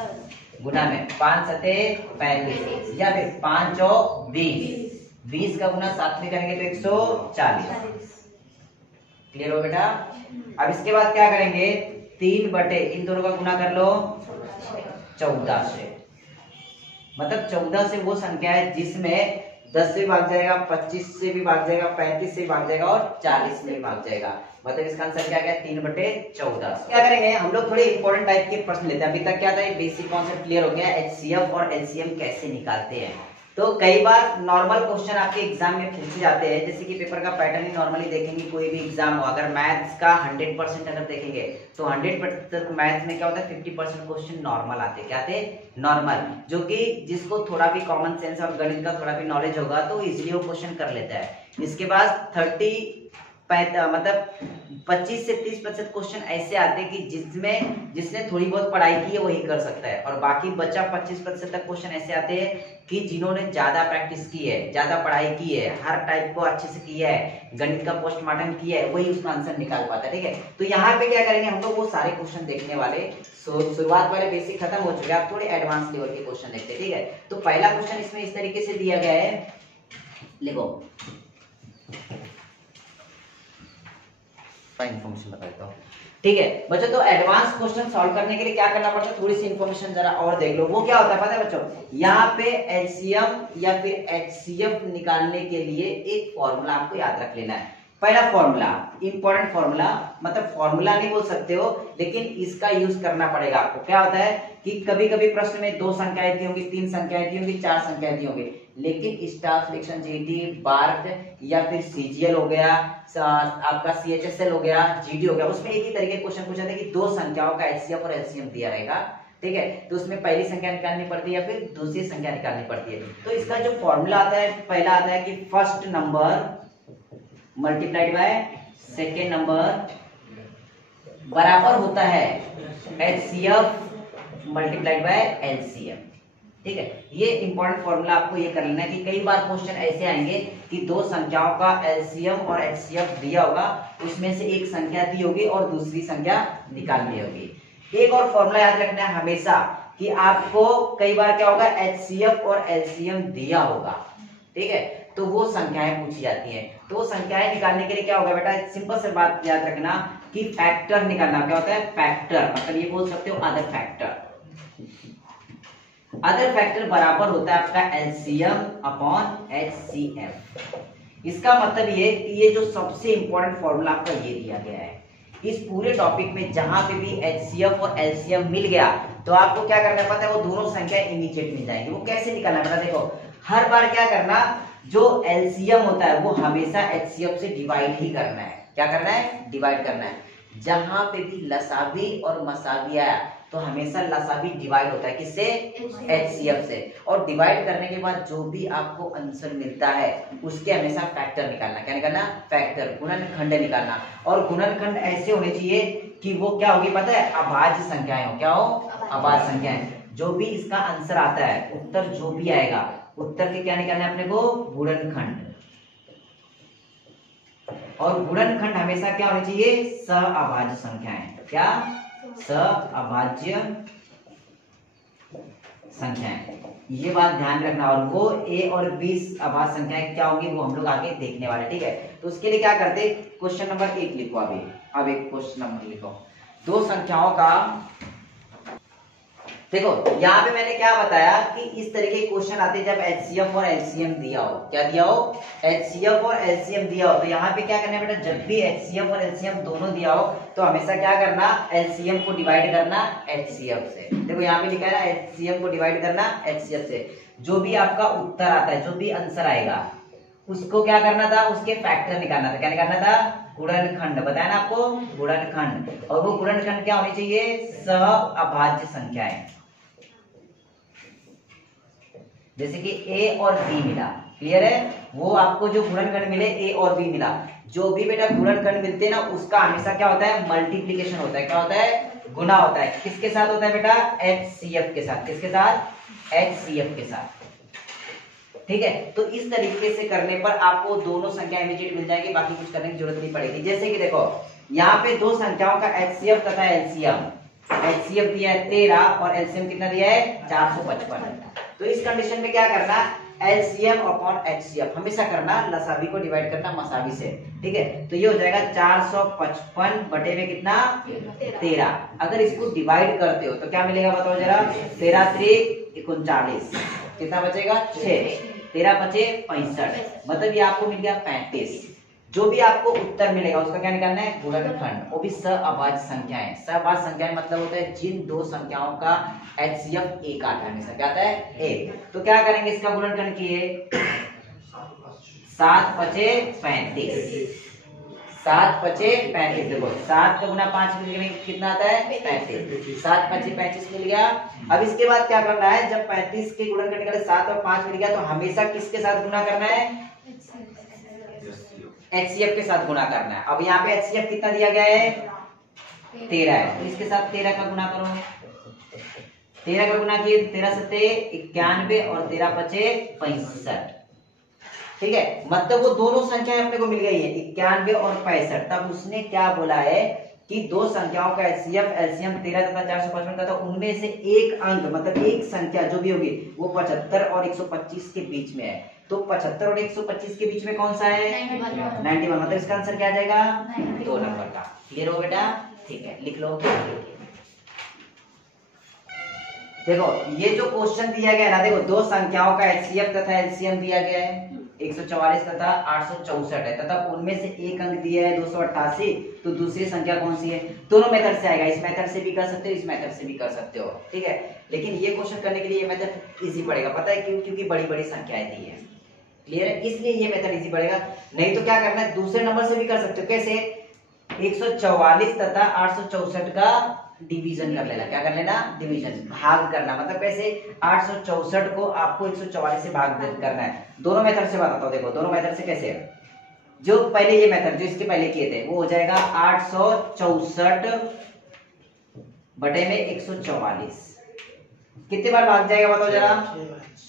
गुना में 5 सते 35, या फिर 5 चौक 20, 20 का गुना साथ में करेंगे तो 140। क्लियर हो बेटा? अब इसके बाद क्या करेंगे? 3 बटे इन दोनों का गुना कर लो 14 से। मतलब 14 से वो संख्या है जिसमें 10 से भी भाग जाएगा, 25 से भी भाग जाएगा, 35 से भी भाग जाएगा और 40 में भी भाग जाएगा। मतलब इसका आंसर क्या गया? 3/14। क्या करेंगे हम लोग? थोड़े इंपॉर्टेंट टाइप के प्रश्न लेते हैं। अभी तक क्या था? ये बेसिक कॉन्सेप्ट क्लियर हो गया, एचसीएफ और एलसीएम कैसे निकालते हैं। तो कई बार नॉर्मल क्वेश्चन आपके एग्जाम में पूछे जाते हैं, जैसे कि पेपर का पैटर्न ही नॉर्मली देखेंगे, कोई भी एग्जाम हो, अगर मैथ्स का 100% अगर देखेंगे तो 100% मैथ्स में क्या होता है? 50% क्वेश्चन नॉर्मल आते हैं। क्या आते? नॉर्मल, जो कि जिसको थोड़ा भी कॉमन सेंस और गणित का थोड़ा भी नॉलेज होगा तो इजीली वो क्वेश्चन कर लेता है। इसके बाद 25 से 30% क्वेश्चन ऐसे आते हैं कि जिसने थोड़ी बहुत पढ़ाई की है वही कर सकता है, और बाकी बचा 25% तक क्वेश्चन ऐसे आते हैं कि जिन्होंने ज्यादा प्रैक्टिस की है, ज्यादा पढ़ाई की है, हर टाइप को अच्छे से किया है, गणित का पोस्टमार्टम किया है, वही उसका आंसर निकाल पाता है। ठीक है, तो यहाँ पे क्या करेंगे हम लोग? वो सारे क्वेश्चन देखने वाले। शुरुआत वाले बेसिक खत्म हो चुके हैं, आप थोड़े एडवांस लेवल के क्वेश्चन देखते हैं। ठीक है, तो पहला क्वेश्चन इसमें इस तरीके से दिया गया है, लिखो इन्फॉर्मेशन बता देता हूँ। ठीक है बच्चों, तो एडवांस क्वेश्चन सॉल्व करने के लिए क्या करना पड़ता है? थोड़ी सी इन्फॉर्मेशन जरा और देख लो। वो क्या होता है पता है बच्चों? यहाँ पे एलसीएम या फिर एचसीएफ निकालने के लिए एक फॉर्मूला आपको याद रख लेना है। पहला फॉर्मूला, इंपॉर्टेंट फॉर्मूला, मतलब फॉर्मूला नहीं बोल सकते हो लेकिन इसका यूज करना पड़ेगा आपको। क्या होता है कि कभी कभी प्रश्न में 2 संख्याएं दी होंगी, 3 संख्याएं दी होंगी, 4 संख्याएं दी होंगी, लेकिन स्टाफ सिलेक्शन, जीडी, बार्क या फिर सीजीएल हो गया, आपका सीएचएसएल हो गया, जीडी हो गया, उसमें एक ही तरीके के क्वेश्चन पूछा था कि 2 संख्याओं का एचसीएफ और एलसीएम दिया रहेगा। ठीक है, तो उसमें पहली संख्या निकालनी पड़ती है या फिर दूसरी संख्या निकालनी पड़ती है। तो इसका जो फॉर्मूला आता है, पहला आता है कि first number multiplied by second number बराबर होता है एचसीएफ मल्टीप्लाइड बाय एलसीएम। ठीक है, ये इंपॉर्टेंट फॉर्मूला आपको ये कर लेना है कि कई बार क्वेश्चन ऐसे आएंगे कि 2 संख्याओं का एलसीएम और एचसीएफ दिया होगा, उसमें से एक संख्या दी होगी और दूसरी संख्या निकालनी होगी। एक और फॉर्मूला याद रखना है हमेशा कि आपको कई बार क्या होगा, एचसीएफ और एलसीएम दिया होगा, ठीक है, तो वो संख्याएं पूछी जाती हैं। तो वो संख्याएं निकालने के लिए क्या होगा बेटा, सिंपल से बात याद रखना कि फैक्टर निकालना। क्या होता है फैक्टर, मतलब ये बोल सकते हो अदर फैक्टर। अदर फैक्टर बराबर होता है आपका एलसीएम अपॉन एचसीएफ। इसका मतलब ये कि ये जो सबसे इंपॉर्टेंट फॉर्मूला आपका ये दिया गया है, इस पूरे टॉपिक में जहां पे भी एचसीएफ और एलसीएम मिल गया तो आपको क्या करना पड़ता है, वो दोनों संख्या इमीडिएट मिल जाएंगी। वो कैसे निकालना पड़ता है, देखो हर बार क्या करना, जो एलसीएम होता है वो हमेशा एचसीएफ से डिवाइड ही करना है। क्या करना है, डिवाइड करना है। जहां पे भी लसावी और मसावी आया तो हमेशा लसावी डिवाइड होता है किससे, एचसीएफ से। और डिवाइड करने के बाद जो भी आपको आंसर मिलता है उसके हमेशा फैक्टर निकालना। क्या निकालना, फैक्टर, गुणनखंड निकालना। और गुणनखंड ऐसे होने चाहिए कि वो क्या होगी पता है, अभाज्य संख्याएं हो। क्या हो, अभाज्य संख्याएं। जो भी इसका आंसर आता है, उत्तर जो भी आएगा, उत्तर के क्या निकालना है अपने को, गुणनखंड। और गुणनखंड हमेशा क्या होनी चाहिए, सअभाज्य संख्याएं। क्या, सअभाज्य संख्याएं। ये बात ध्यान रखना। और वो ए और बी अभाज्य संख्याएं क्या होंगी वो हम लोग आगे देखने वाले। ठीक है, तो उसके लिए क्या करते, क्वेश्चन नंबर 1 लिखो। अब एक क्वेश्चन नंबर लिखो, 2 संख्याओं का। देखो यहाँ पे मैंने क्या बताया कि इस तरीके के क्वेश्चन आते हैं जब एचसीएफ और एलसीएम दिया हो। क्या दिया हो, एचसीएफ और एलसीएम दिया हो। तो यहाँ पे क्या करना है बेटा, जब भी एचसीएफ और एलसीएम दोनों दिया हो तो हमेशा क्या करना, एलसीएम को डिवाइड करना एचसीएफ से। देखो यहाँ पे लिखा है ना, एचसीएम को डिवाइड करना एचसीएफ से। जो भी आपका उत्तर आता है, जो भी आंसर आएगा उसको क्या करना था, उसके फैक्टर निकालना था। क्या निकालना था, गुणनखंड। बताया ना आपको, गुणनखंड। और वो गुणनखंड क्या होनी चाहिए, सअभाज्य संख्याएं। जैसे कि ए और बी मिला, क्लियर है, वो आपको जो गुणनखंड मिले ए और बी मिला, जो भी बेटा गुणनखंड मिलते हैं ना उसका हमेशा क्या होता है, मल्टीप्लीकेशन होता है। क्या होता है, गुना होता है। किसके साथ होता है बेटा, एचसीएफ के साथ। किसके साथ, एचसीएफ के साथ। ठीक है, तो इस तरीके से करने पर आपको दोनों संख्या इमीडिएट मिल जाएगी, बाकी कुछ करने की जरूरत नहीं पड़ेगी। जैसे कि देखो यहाँ पे 2 संख्याओं का एचसीएफ तथा एलसीएम, एचसीएफ दिया है 13 और एलसीएम कितना दिया है 455। तो इस कंडीशन में क्या करना, एलसीएम अपॉन एचसीएफ हमेशा करना, लसावी को डिवाइड करना मसावी से। ठीक है, तो ये हो जाएगा 455 बटे में कितना, 13। अगर इसको डिवाइड करते हो तो क्या मिलेगा बताओ जरा, 13 3 39, कितना बचेगा 6, 13 बचे 65, मतलब ये आपको मिल गया 35। जो भी आपको उत्तर मिलेगा उसका क्या निकालना है, गुणनखंड। वो भी सअभाज्य संख्याएं। सअभाज्य संख्याएं मतलब होता है जिन 2 संख्याओं का एचसीएफ एक आता है, हमेशा क्या आता है, एक। तो क्या करेंगे इसका गुणनखंड किए, 7 बचे 35, 7 बचे 35। देखो 7 का गुना 5 में कितना आता है, 35। 7 बचे 35 मिल गया। अब इसके बाद क्या करना है, जब 35 के गुणनखंड निकाले 7 और 5 मिल गया तो हमेशा किसके साथ गुना करना है, एचसीएफ के साथ गुना करना है। अब यहाँ पे एचसीएफ कितना दिया गया है, 13 है, तो इसके साथ 13 का गुना करो। 13 का गुना किए, 13 सत्ते 91 और 13 बचे 65। ठीक है, मतलब वो दोनों संख्याएं अपने को मिल गई है 91 और 65। तब उसने क्या बोला है कि 2 संख्याओं का एचसीएफ एलसीएम 13 तथा 455 का था, उनमें से एक अंक मतलब एक संख्या जो भी होगी वो 75 और 125 के बीच में है। तो 75 और 125 के बीच में कौन सा है, 91, मतलब इसका आंसर क्या आ जाएगा, 2 नंबर का। क्लियर हो बेटा, ठीक है, लिख लो। देखो ये जो क्वेश्चन दिया गया ना, देखो 2 संख्याओं का एचसीएफ तथा एलसीएम दिया गया है, 144 तथा 864 है तथा उनमें से एक अंक दिया है 288, तो दूसरी संख्या कौन सी है? दोनों मेथड से आएगा, इस मेथड से भी कर सकते हो, इस मेथड से भी कर सकते हो, ठीक है। लेकिन ये क्वेश्चन करने के लिए ये मेथड इजी पड़ेगा, पता है क्यों? क्योंकि बड़ी बड़ी संख्याएं दी है, क्लियर है, इसलिए ये मेथड इजी पड़ेगा। नहीं तो क्या करना है, दूसरे नंबर से भी कर सकते हो। कैसे? 144 तथा 864 का डिवीजन कर लेना। क्या कर लेना? डिवीजन, भाग करना। मतलब कैसे? 864 को आपको 144 से भाग करना है। दोनों मेथड से बताता हूं, देखो दोनों मेथड से कैसे है। जो पहले ये मेथड जो इसके पहले किए थे वो हो जाएगा 864 बटे में 144, कितने बार भाग जाएगा बताओ जरा?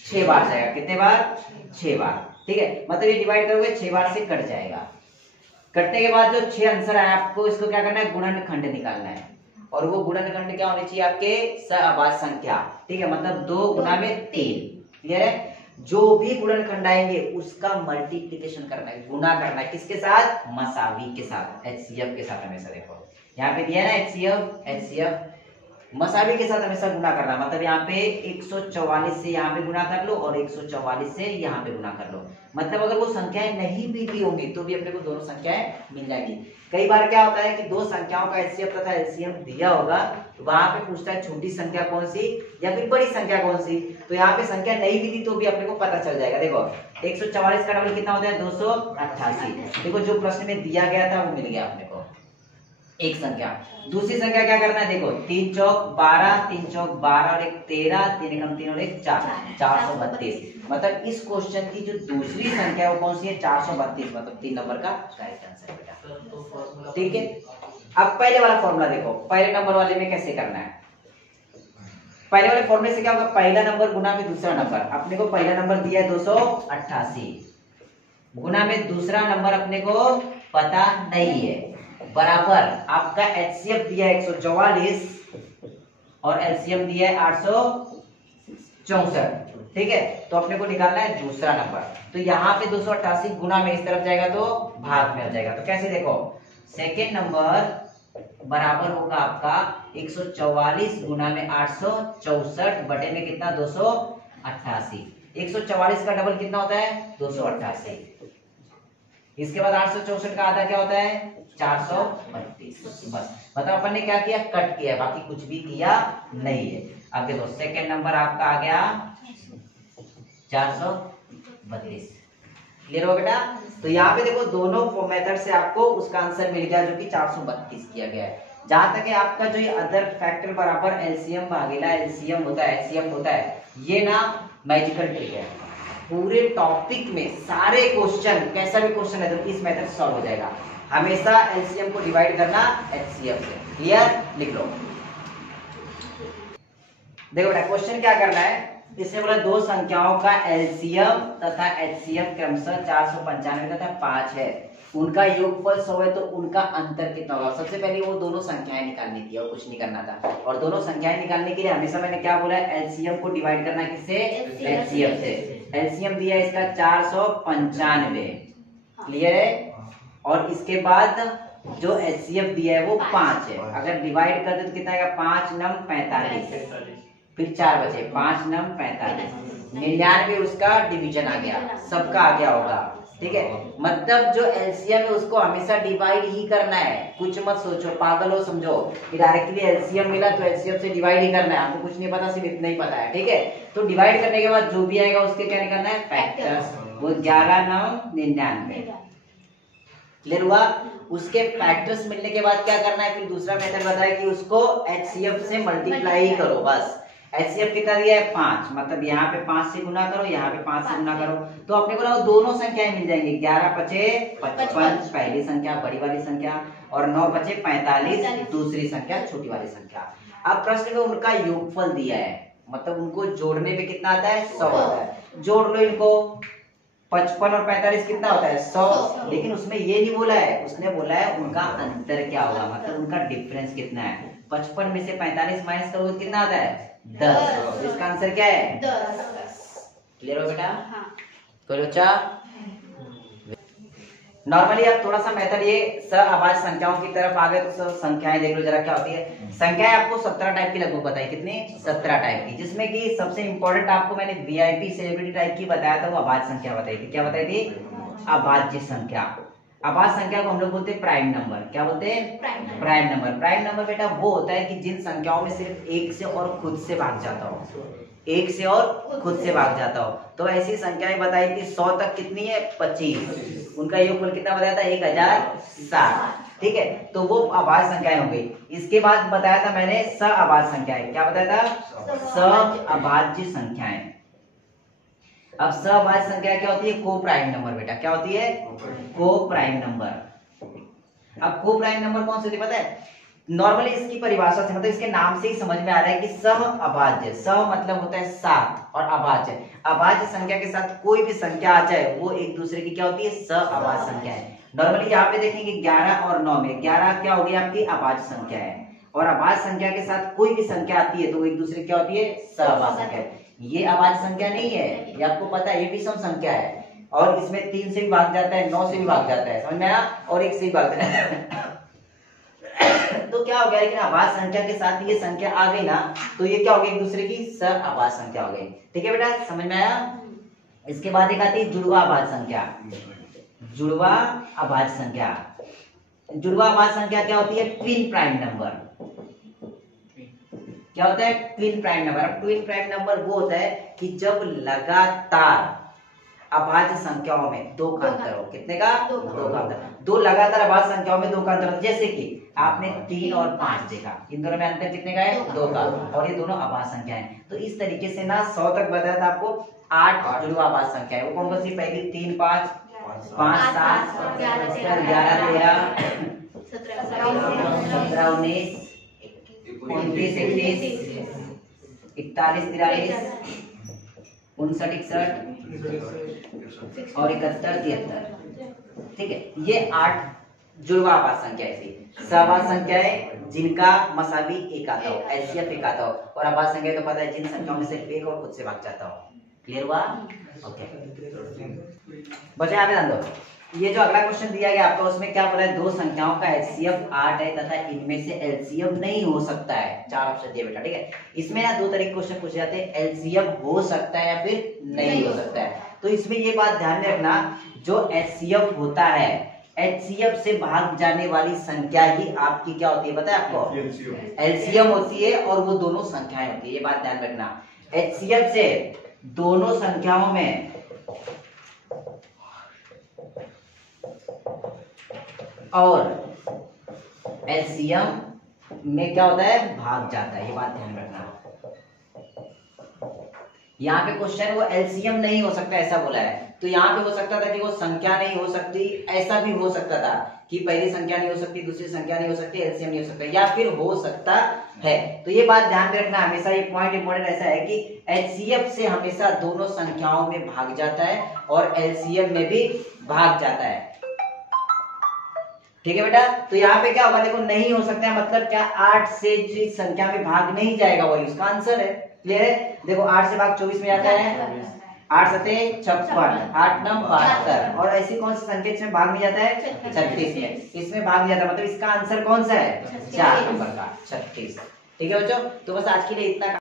6 बार जाएगा। कितने बार? 6 बार, ठीक है। मतलब ये डिवाइड करोगे 6 बार से कट जाएगा। कटने के बाद जो 6 आंसर आया आपको इसको क्या करना है? गुणनखंड निकालना है। और वो गुणनखंड क्या होनी चाहिए? आपके सहअभाज्य संख्या, ठीक है। मतलब 2 गुना में 3, क्लियर है। जो भी गुणनखंड आएंगे उसका मल्टीप्लीकेशन करना है, गुना करना है। किसके साथ? मसावी के साथ, HCF के साथ। हमेशा देखो यहाँ पे दिया है ना HCF, मसावी के साथ हमेशा गुना करना। मतलब यहाँ पे 144 से यहाँ पे गुना कर लो और 144 से यहाँ पे गुना कर लो। मतलब अगर वो संख्याएं नहीं भी दी होंगी तो भी अपने को दोनों संख्याएं मिल जाएंगी। कई बार क्या होता है कि दो संख्याओं का HCF तथा LCM दिया होगा, तो वहां पे पूछता है छोटी संख्या कौन सी या फिर बड़ी संख्या कौन सी। तो यहाँ पे संख्या नहीं भी दी तो भी अपने को पता चल जाएगा। देखो 144 का डबल कितना होता है? 288। देखो जो प्रश्न में दिया गया था वो मिल गया अपने को, एक संख्या। दूसरी संख्या क्या करना है? देखो 3 चौक 12, 3 चौक 12 और 1 13, 3 एकम 3 और 1 4, 432। मतलब इस क्वेश्चन की जो दूसरी संख्या है वो कौन सी है? 432। मतलब 3 नंबर का करेक्ट आंसर बेटा, ठीक है। अब पहले वाला फॉर्मूला देखो, पहले नंबर वाले में कैसे करना है। पहले वाले फॉर्मूले से क्या होगा? पहला नंबर गुना में दूसरा नंबर। अपने को पहला नंबर दिया है 288, गुना में दूसरा नंबर अपने को पता नहीं है, बराबर आपका HCF दिया है 144 और LCM दिया है 864, ठीक है। तो अपने को निकालना है दूसरा नंबर। तो यहाँ पे 288 गुना में इस तरफ जाएगा तो भाग में हो जाएगा। तो कैसे? देखो सेकेंड नंबर बराबर होगा आपका 144 गुना में 864 बटे में कितना? 288। 144 का डबल कितना होता है? 288। इसके बाद 864 का आधा क्या होता है? 432। बस मतलब अपन ने क्या किया? कट किया, बाकी कुछ भी किया नहीं है। अब देखो सेकेंड नंबर आपका आ गया 432, क्लियर हो बेटा। तो यहाँ पे देखो दोनों मेथड से आपको उसका आंसर मिल गया जो कि 432 किया गया है। जहां तक है आपका जो ये अदर फैक्टर बराबर LCM भागीला LCM होता है, HCF होता है, ये ना मैजिकल ट्रिक है। पूरे टॉपिक में सारे क्वेश्चन, कैसा भी क्वेश्चन है तो इस मेथड से सॉल्व हो जाएगा। हमेशा LCM को डिवाइड करना HCF से, क्लियर? लिख लो। देखो बेटा क्वेश्चन क्या करना है, इससे बोला दो संख्याओं का LCM तथा HCF क्रमशः 495 तथा 5 है, उनका योगफल 100 है, तो उनका अंतर कितना होगा। सबसे पहले वो दोनों संख्याएं निकालनी थी और कुछ नहीं करना था। और दोनों संख्याएं निकालने के लिए हमेशा मैंने क्या बोला है? LCM को डिवाइड करना किससे? HCF से। LCM दिया है इसका 495, क्लियर है। और इसके बाद जो HCF दिया है वो 5 है। अगर डिवाइड कर दे तो कितना आएगा? 5 9 45, फिर 4 बचे, 5 9 45, 99 उसका डिवीजन आ गया, सबका आ गया होगा, ठीक है। मतलब जो LCM है उसको हमेशा डिवाइड ही करना है, कुछ मत सोचो, पागल हो समझो कि डायरेक्टली LCM मिला तो HCF से डिवाइड ही करना है। आपको कुछ नहीं पता, सिर्फ इतना ही पता है, ठीक है। तो डिवाइड करने के बाद जो भी आएगा उसके क्या निकालना है? फैक्टर्स। वो 11 9 99, क्लियर हुआ। उसके फैक्टर्स मिलने के बाद क्या करना है? फिर दूसरा मेथड बताया कि उसको HCF से मल्टीप्लाई करो, बस। HCF कितना दिया है? 5, मतलब यहाँ पे 5 से गुना करो, यहाँ पे 5 से गुना करो, तो अपने को ना दोनों संख्याएं मिल जाएंगी। 11 बचे 55 पहली संख्या बड़ी वाली संख्या, और 9 बचे 45 दूसरी संख्या छोटी वाली संख्या। अब प्रश्न में उनका योगफल दिया है, मतलब उनको जोड़ने पे कितना आता है? 100 आता है। जोड़ लो इनको, 55 और 45 कितना होता है? 100। लेकिन उसमें ये नहीं बोला है, उसने बोला है उनका अंतर क्या होगा, मतलब उनका डिफरेंस कितना है। 55 में से 45 माइनस करोगे कितना आता है? 10। इसका आंसर क्या है? 10। क्लियर हो बेटा? कोई बच्चा? नॉर्मली आप थोड़ा सा मेथड ये सहअभाज्य संख्याओं की तरफ आ गए तो संख्याएं देख लो जरा क्या होती है। संख्याएं आपको 17 टाइप की लगभग बताई, कितनी 17 टाइप की, जिसमें कि सबसे इंपॉर्टेंट आपको मैंने वीआईपी सेलिब्रिटी टाइप की बताया था, वो अभाज्य संख्या बताई थी। क्या बताई थी? अभाज्य संख्या। अभाज्य संख्या को हम लोग बोलते हैं प्राइम नंबर। क्या बोलते हैं? Prime number. प्राइम नंबर बेटा वो होता है कि जिन संख्याओं में सिर्फ एक से और खुद से भाग जाता हो, एक से और खुद से भाग जाता हो। तो ऐसी संख्याएं बताई थी 100 तक, कितनी है? 25। उनका योगफल कितना बताया था? 1060। ठीक है, तो वो अभाज्य संख्याएं हो गई। इसके बाद बताया था मैंने सहअभाज्य संख्याएं। क्या बताया था? सहअभाज्य संख्याएं। अब सहअभाज्य संख्या क्या होती है? को प्राइम नंबर बेटा। क्या होती है? को प्राइम नंबर। अब को प्राइम नंबर कौन से होती है पता है? नॉर्मली इसकी परिभाषा से, मतलब इसके नाम से ही समझ में आ रहा है कि सहअभाज्य, सह मतलब होता है साथ और अभाज्य, अभाज्य संख्या के साथ कोई भी संख्या आ जाए वो एक दूसरे की क्या होती है? सहअभाज्य संख्या है। नॉर्मली यहाँ पे देखेंगे 11 और 9 में 11 क्या होगी? आपकी अभाज्य संख्या है, और अभाज्य संख्या के साथ कोई भी संख्या आती है तो एक दूसरे क्या होती है? सहअभाज्य संख्या। ये अभाज्य संख्या नहीं है, ये आपको पता है, ये विषम संख्या है, और इसमें 3 से भी भाग जाता है, 9 से भी भाग जाता है, समझ में आया? और 1 से भी भाग जाता है। तो क्या हो गया? लेकिन अभाज्य संख्या के साथ ये संख्या आ गई ना, तो ये क्या हो गई? एक दूसरे की सहअभाज्य संख्या हो गई। ठीक है बेटा, समझ में आया? इसके बाद एक आती है जुड़वा अभाज्य संख्या। जुड़वा अभाज्य संख्या। जुड़वा अभाज्य संख्या क्या होती है? Twin prime number. क्या होता है? Twin prime number. अब ट्विन प्राइम नंबर वो होता है कि जब लगातार अभाज्य संख्याओं में दो का अंतर हो। कितने का? दो का अंतर। दो लगातार अभाज्य संख्याओं में दो का अंतर, जैसे कि आपने 3 और 5 देखा, इन दोनों में अंतर कितने का है? 2 का, और ये दोनों अभाज्य संख्या है। तो इस तरीके से ना 100 तक बताया था आपको 8 जुड़वा अभाज्य संख्या है। वो कौन कौन सी? पहली 3 5 5 7 11 13 17 19 29 31 41 43 59 61 और 71 73। ठीक है, ये 8 जुड़वा अभाज्य संख्या थी। सहअभाज्य संख्याएं जिनका मसावी एक आता हो, एलसीएम एक आता हो, और अभाज्य संख्या तो पता है जिन संख्याओं में सिर्फ एक और खुद से भाग जाता हो। क्लियर हुआ? ओके बच्चे यहाँ पे ध्यान दो। ये जो अगला क्वेश्चन दिया गया आपको, उसमें क्या बोला है? दो संख्याओं का एचसीएफ 8 है तथा इनमें से एलसीएम नहीं हो सकता है। 4 ऑप्शन दिए बेटा। ठीक है, इसमें ना 2 तरह के क्वेश्चन पूछे जाते हैं, एलसीएम हो सकता है या फिर नहीं हो सकता है। तो इसमें ये बात ध्यान में रखना, जो एचसीएफ होता है, एचसीएफ से भाग जाने वाली संख्या ही आपकी क्या होती है पता है आपको? एलसीएम होती है, और वो दोनों संख्याएं होती है। ये बात ध्यान रखना, एचसीएफ से दोनों संख्याओं में और एलसीएम में क्या होता है? भाग जाता है। ये बात ध्यान रखना। यहाँ पे क्वेश्चन वो एलसीएम नहीं हो सकता ऐसा बोला है, तो यहाँ पे हो सकता था कि वो संख्या नहीं हो सकती, ऐसा भी हो सकता था कि पहली संख्या नहीं हो सकती, दूसरी संख्या नहीं हो सकती, एलसीएम नहीं हो सकता, या फिर हो सकता है। तो ये बात ध्यान रखना हमेशा, ये पॉइंट इंपॉर्टेंट ऐसा है कि एचसीएफ से हमेशा दोनों संख्याओं में भाग जाता है और एलसीएम में भी भाग जाता है। ठीक है बेटा, तो यहाँ पे क्या होगा? देखो नहीं हो सकता है मतलब क्या? 8 से जिस संख्या में भाग नहीं जाएगा वही उसका आंसर है। क्लियर है? देखो 8 से भाग 24 में जाता है, 8 सते 56, 8 9 72, और ऐसी कौन सी संख्या इसमें भाग में जाता है? 36 में। इसमें भाग में जाता है, मतलब इसका आंसर कौन सा है? 4 नंबर का 36। ठीक है बच्चों, तो बस आज के लिए इतना।